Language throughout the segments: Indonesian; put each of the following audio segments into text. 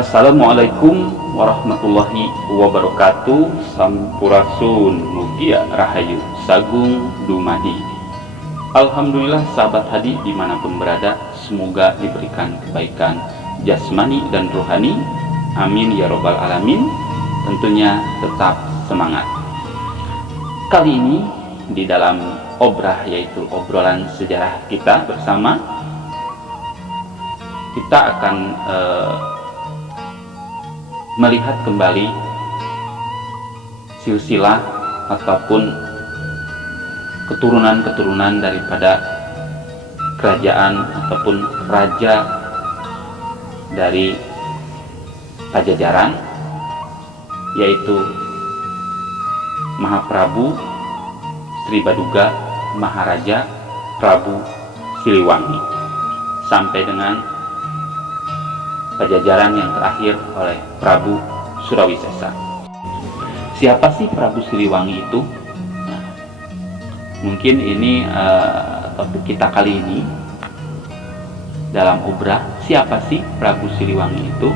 Assalamualaikum warahmatullahi wabarakatuh. Sampurasun mugia rahayu sagung dumadi. Alhamdulillah sahabat hadi dimanapun berada, semoga diberikan kebaikan jasmani dan rohani. Amin ya robbal alamin. Tentunya tetap semangat. Kali ini di dalam obrah, yaitu obrolan sejarah kita bersama, kita akan melihat kembali silsilah ataupun keturunan-keturunan daripada kerajaan ataupun raja dari Pajajaran, yaitu Mahaprabu Sri Baduga Maharaja Prabu Siliwangi, sampai dengan Pajajaran yang terakhir oleh Prabu Surawisesa. Siapa sih Prabu Siliwangi itu? Nah, mungkin ini topik kita kali ini dalam obrah. Siapa sih Prabu Siliwangi itu?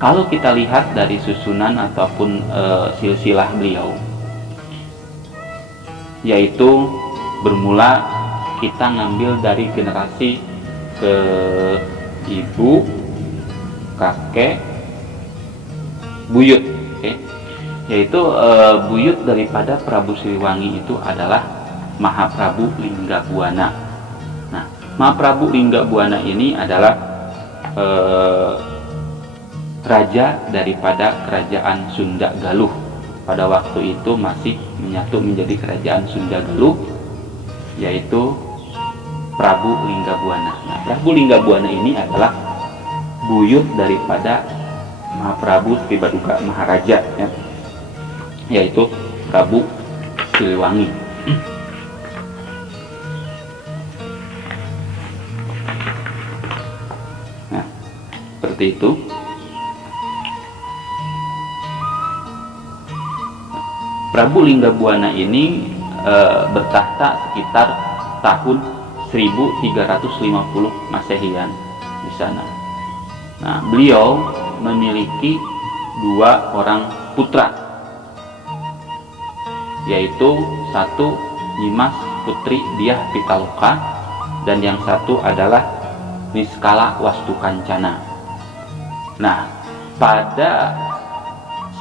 Kalau kita lihat dari susunan ataupun silsilah beliau, yaitu bermula kita ngambil dari generasi ke ibu, kakek, buyut, yaitu buyut daripada Prabu Siliwangi itu adalah Mahaprabu Linggabuana. Nah, Mahaprabu Linggabuana ini adalah raja daripada kerajaan Sunda Galuh. Pada waktu itu masih menyatu menjadi kerajaan Sunda Galuh, yaitu Prabu Linggabuana. Nah, Prabu Linggabuana ini adalah buyut daripada Mahaprabu Sri Baduga Maharaja, ya, yaitu Prabu Siliwangi. Nah, seperti itu. Prabu Linggabuana ini bertahta sekitar tahun 1350 Masehian di sana. Nah, beliau memiliki dua orang putra, yaitu satu Nyimas Putri Dyah Pitaloka dan yang satu adalah Niskala Wastukancana. Nah, pada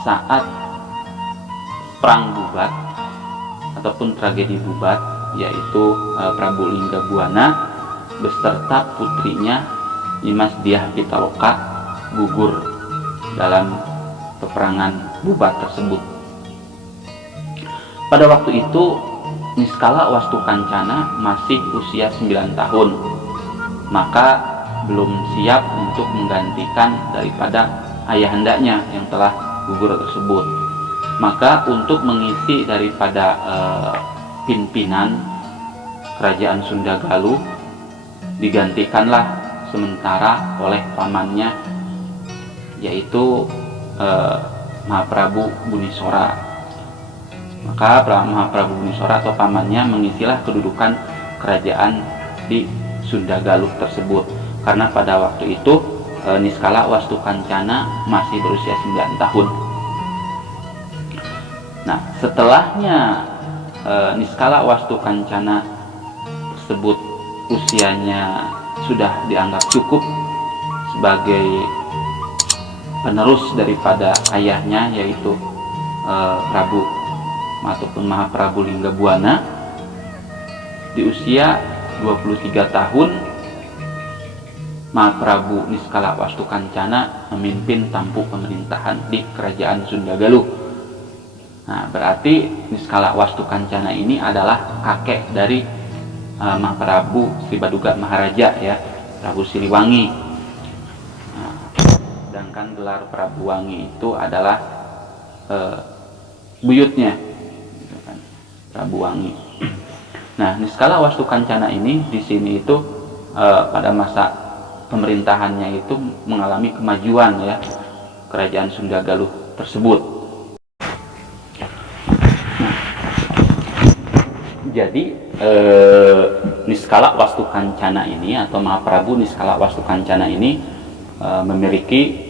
saat perang Bubat ataupun tragedi Bubat, yaitu Prabu Linggabuana beserta putrinya Nyimas Dyah Pitaloka gugur dalam peperangan Bubat tersebut. Pada waktu itu Niskala Wastukancana masih usia 9 tahun, maka belum siap untuk menggantikan daripada ayahandanya yang telah gugur tersebut. Maka untuk mengisi daripada pimpinan kerajaan Sunda Galuh digantikanlah sementara oleh pamannya, yaitu Mahaprabu Bunisora. Maka Mahaprabu Bunisora atau pamannya mengisilah kedudukan kerajaan di Sunda Galuh tersebut, karena pada waktu itu Niskala Wastukancana masih berusia 9 tahun. Nah, setelahnya Niskala Wastukancana tersebut usianya sudah dianggap cukup sebagai penerus daripada ayahnya, yaitu Prabu ataupun Mahaprabu Linggabuana. Di usia 23 tahun Mahaprabu Niskala Wastukancana memimpin tampuk pemerintahan di kerajaan Sunda Galuh. Nah, berarti Niskala Wastukancana ini adalah kakek dari Mahaprabu Sri Baduga Maharaja, ya, Prabu Siliwangi. Nah, sedangkan gelar Prabu Wangi itu adalah buyutnya, gitu kan, Prabu Wangi. Nah, Niskala Wastukancana ini di sini itu pada masa pemerintahannya itu mengalami kemajuan, ya, kerajaan Sunda Galuh tersebut. Jadi Niskala Wastukancana ini atau Mahaprabu Niskala Wastukancana ini memiliki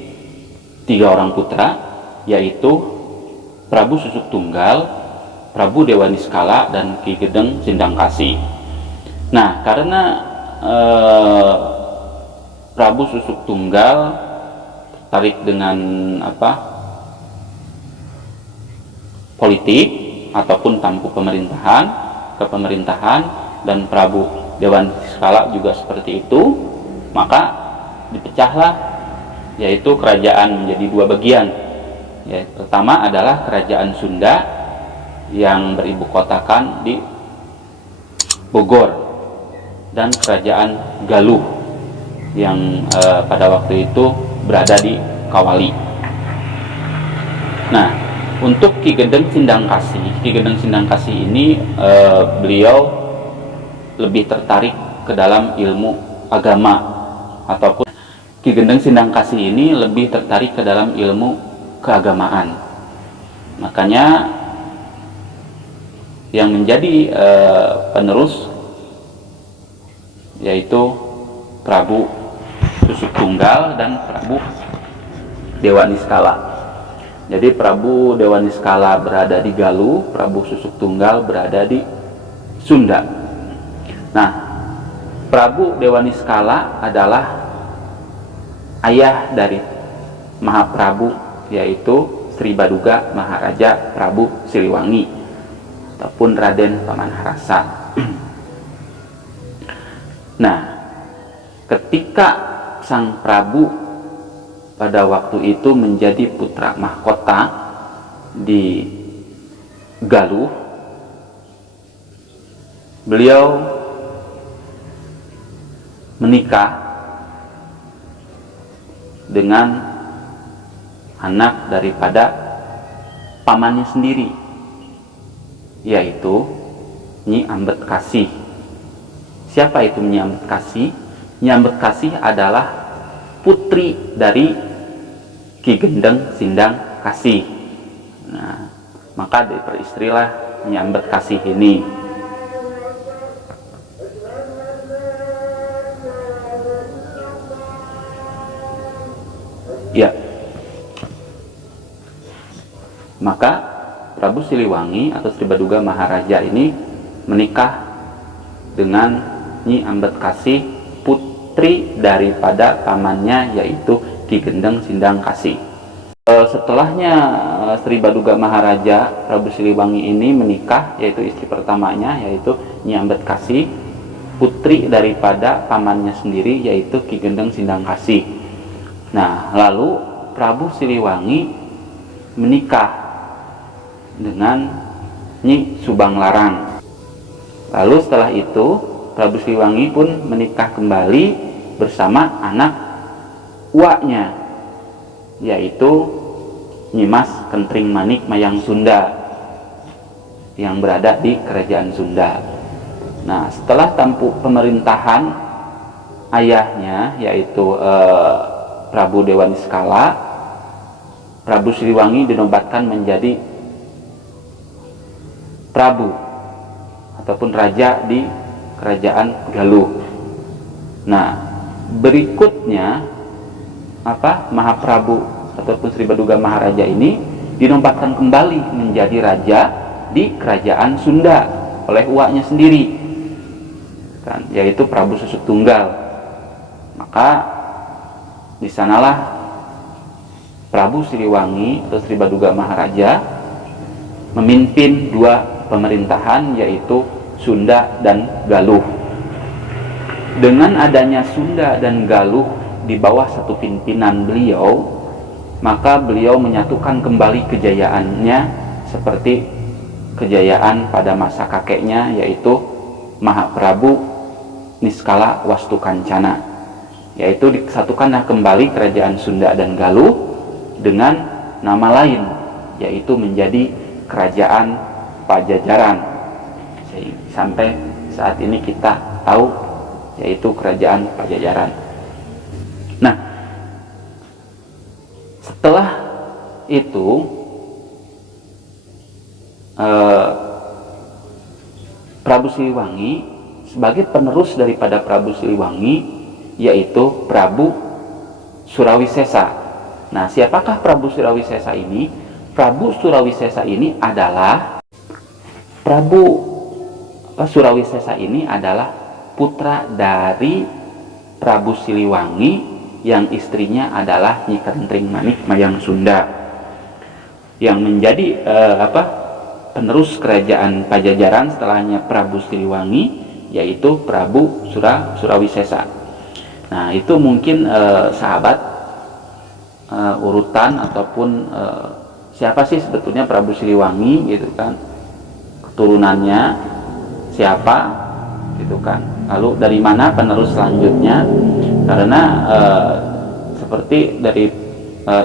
3 orang putra, yaitu Prabu Susuk Tunggal, Prabu Dewa Niskala, dan Ki Gedeng Sindangkasi. Nah, karena Prabu Susuk Tunggal tertarik dengan politik ataupun tampuk kepemerintahan, dan Prabu Dewa Niskala juga seperti itu, maka dipecahlah, yaitu kerajaan menjadi 2 bagian. Ya, pertama adalah kerajaan Sunda yang beribu kotakan di Bogor, dan kerajaan Galuh yang pada waktu itu berada di Kawali. Nah, untuk Ki Gedeng Sindangkasi ini beliau lebih tertarik ke dalam ilmu agama, ataupun Ki Gedeng Sindangkasi ini lebih tertarik ke dalam ilmu keagamaan. Makanya yang menjadi penerus yaitu Prabu Susuk Tunggal dan Prabu Dewa Niskala. Jadi Prabu Dewa Niskala berada di Galuh, Prabu Susuk Tunggal berada di Sunda. Nah, Prabu Dewa Niskala adalah ayah dari Mahaprabu, yaitu Sri Baduga Maharaja Prabu Siliwangi ataupun Raden Pamanarasa. Nah, ketika sang Prabu pada waktu itu menjadi putra mahkota di Galuh, beliau menikah dengan anak daripada pamannya sendiri, yaitu Nyi Ambedkasi. Siapa itu Nyi Ambedkasi? Nyi Ambedkasi adalah putri dari Ki Gedeng Sindangkasi. Nah, maka diperistrilah Nyi Ambedkasi ini. Ya, maka Prabu Siliwangi atau Sri Baduga Maharaja ini menikah dengan Nyi Ambedkasi, putri daripada pamannya yaitu Ki Gedeng Sindangkasi. Setelahnya Sri Baduga Maharaja Prabu Siliwangi ini menikah, yaitu istri pertamanya yaitu Nyi Ambedkasi, putri daripada pamannya sendiri yaitu Ki Gedeng Sindangkasi. Nah, lalu Prabu Siliwangi menikah dengan Nyi Subanglarang. Lalu setelah itu Prabu Siliwangi pun menikah kembali bersama anak uaknya, yaitu Nyimas Kentring Manik Mayang Sunda yang berada di kerajaan Sunda. Nah, setelah tampuk pemerintahan ayahnya yaitu Prabu Dewa Niskala, Prabu Siliwangi dinobatkan menjadi Prabu ataupun Raja di kerajaan Galuh. Nah, berikutnya Mahaprabu ataupun Sri Baduga Maharaja ini dinobatkan kembali menjadi raja di kerajaan Sunda oleh uaknya sendiri, kan, yaitu Prabu Susuk Tunggal. Maka di sanalah Prabu Siliwangi atau Sri Baduga Maharaja memimpin 2 pemerintahan, yaitu Sunda dan Galuh. Dengan adanya Sunda dan Galuh di bawah satu pimpinan beliau, maka beliau menyatukan kembali kejayaannya seperti kejayaan pada masa kakeknya, yaitu Mahaprabu Niskala Wastukancana, yaitu disatukanlah kembali kerajaan Sunda dan Galuh dengan nama lain, yaitu menjadi Kerajaan Pajajaran. Sampai saat ini kita tahu yaitu Kerajaan Pajajaran. Nah, setelah itu Prabu Siliwangi sebagai penerus daripada Prabu Siliwangi, yaitu Prabu Surawisesa. Nah, siapakah Prabu Surawisesa ini? Prabu Surawisesa ini adalah putra dari Prabu Siliwangi yang istrinya adalah Nyi Kentring Manik Mayang Sunda, yang menjadi penerus kerajaan Pajajaran setelahnya Prabu Siliwangi, yaitu Prabu Surawisesa. Nah, itu mungkin sahabat urutan ataupun siapa sih sebetulnya Prabu Siliwangi gitu kan, keturunannya siapa gitu kan, lalu dari mana penerus selanjutnya. Karena seperti dari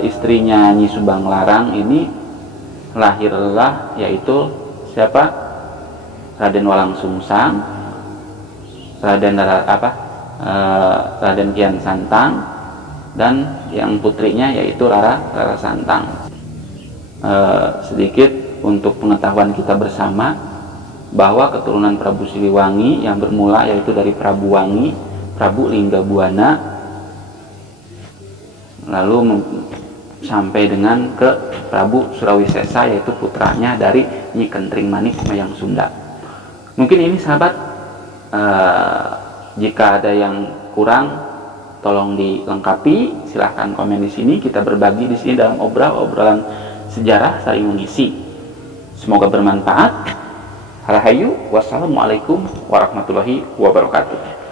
istrinya Nyi Subang Larang ini lahirlah yaitu siapa, Raden Walang Sungsang, Raden Kian Santang, dan yang putrinya yaitu Rara Santang. Sedikit untuk pengetahuan kita bersama bahwa keturunan Prabu Siliwangi yang bermula yaitu dari Prabu Wangi, Prabu Linggabuana, lalu sampai dengan ke Prabu Surawisesa yaitu putranya dari Nyi Kentring Manik Mayang Sunda. Mungkin ini sahabat, jika ada yang kurang tolong dilengkapi, silahkan komen di sini. Kita berbagi di sini dalam obrolan sejarah, saling mengisi. Semoga bermanfaat. Rahayu, wassalamualaikum warahmatullahi wabarakatuh.